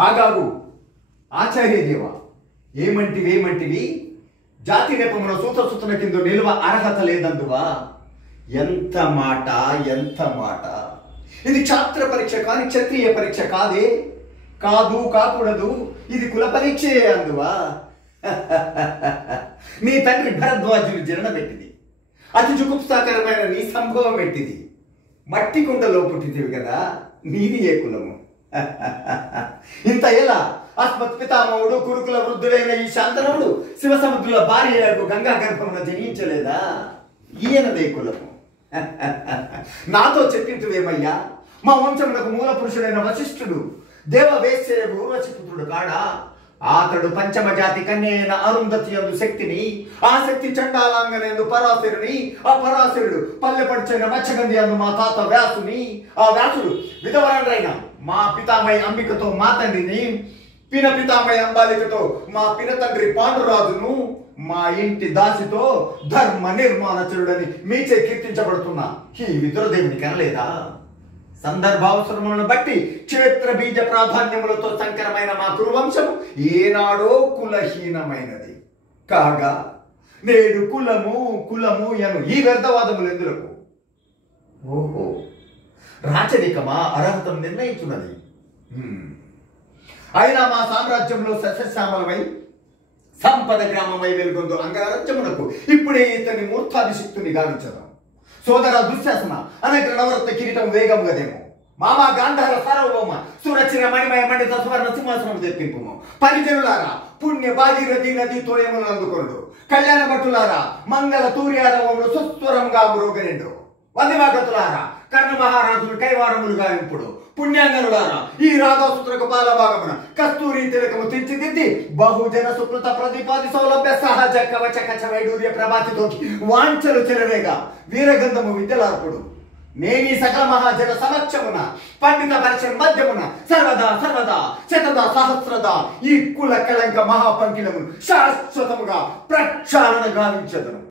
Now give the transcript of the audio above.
ఆగాగు ఆచార్యదేవ, ఏమంటివి జాతి నెపమున సూతసుతున కింద నిలువ అర్హత లేదందువా. ఎంత మాట, ఎంత మాట. ఇది క్షాత్ర పరీక్ష కానీ క్షత్రియ పరీక్ష కాదే. కాకూడదు, ఇది కుల పరీక్షే అందువా. నీ తండ్రి భరద్వాజుడు జననమెట్టిది, అతి జుగుప్సాకరమైన నీ సంభవం ఎట్టిది. మట్టి కుండలో పుట్టితివి కదా, నీది ఏ కులము? ఇంత ఎలా అస్మత్ పితామహుడు కురుకుల వృద్ధుడైన ఈ శాంతనుడు శివసముద్రుల భార్యలకు గంగా గర్భమున జనించలేదా? ఈయనదే కులము. నాతో చెప్పింతువేమయ్యా, మా వంశమునకు మూల పురుషుడైన వశిష్ఠుడు దేవవేశ్య ఊర్వశిపుత్రుడు కాడా? అతడు పంచమ జాతి కన్యైన అరుంధతి యందు శక్తిని, ఆ శక్తి చండాలాంగనేందు పరాశరుని, ఆ పరాశరుడు పల్లెపడిచైన మత్స్యగంధి అందు మా తాత వ్యాసుని, ఆ వ్యాసుడు విధవరండ్రైన మా పితామయ్య అంబికతో మా తండ్రిని, పిన పితామయ్య అంబాలికతో మా పినతండ్రి పాండురాజును, మా ఇంటి దాసితో ధర్మ నిర్మాణచురుడని మీచే కీర్తించబడుతున్నా ఈ విదురదేవుని కనలేదా? సందర్భావసరములను బట్టి క్షేత్ర బీజ ప్రాధాన్యములతో సంకరమైన మా కురువంశము ఏనాడో కులహీనమైనది కాగా నేడు కులము ఎను ఈ వ్యర్థవాదములు ఎందులకు? ఓహో, రాచరికమా అర్హతను నిర్ణయించున్నది. అయినా మా సామ్రాజ్యంలో సస్యశ్యామలమై సంపద గ్రామమై వెలుగొందు అంగరాజ్యమునకు ఇప్పుడే ఇతని మూర్ధాభిషిక్తుని గావించదాం. సోదర దుశ్శాసన అనగ్ర నవరత్న కిరీటం వేగం గదేమో. మామా గాంధార సార్వభౌమ సురచిన మణిమయ మండిత సువర్ణ సింహాసనం తెప్పింపుము. పరిజనులారా పుణ్య భాగీరథి నది తోయమును అందుకొనుడు. కళ్యాణ భట్టులారా మంగళ తూర్యారవములు సుస్వరంగా మ్రోగనిండు. వందిమాగతులారా కర్ణ మహారాజులు కైవారములు గావింపుడు. పుణ్యాంగనులారా ఈ రాధాసుత్రకు పాలభాగమున కస్తూరి తిలకము తీర్చిదిద్ది బహుజన సుకృత ప్రతిపాది సౌలభ్య సహజ కవచ కచ వైడూర్య ప్రభాతితోకి వాంఛలు చెలరేగా వీరగంధము విద్యలార్పుడు. నేనీ సకల మహాజన సమక్షమున పండిత పరిషత్ మధ్యమున సర్వదా శతదా సహస్రదా ఈ కుల కళంక మహాపంకిలమును శాశ్వతముగా ప్రక్షాళన గావించదను.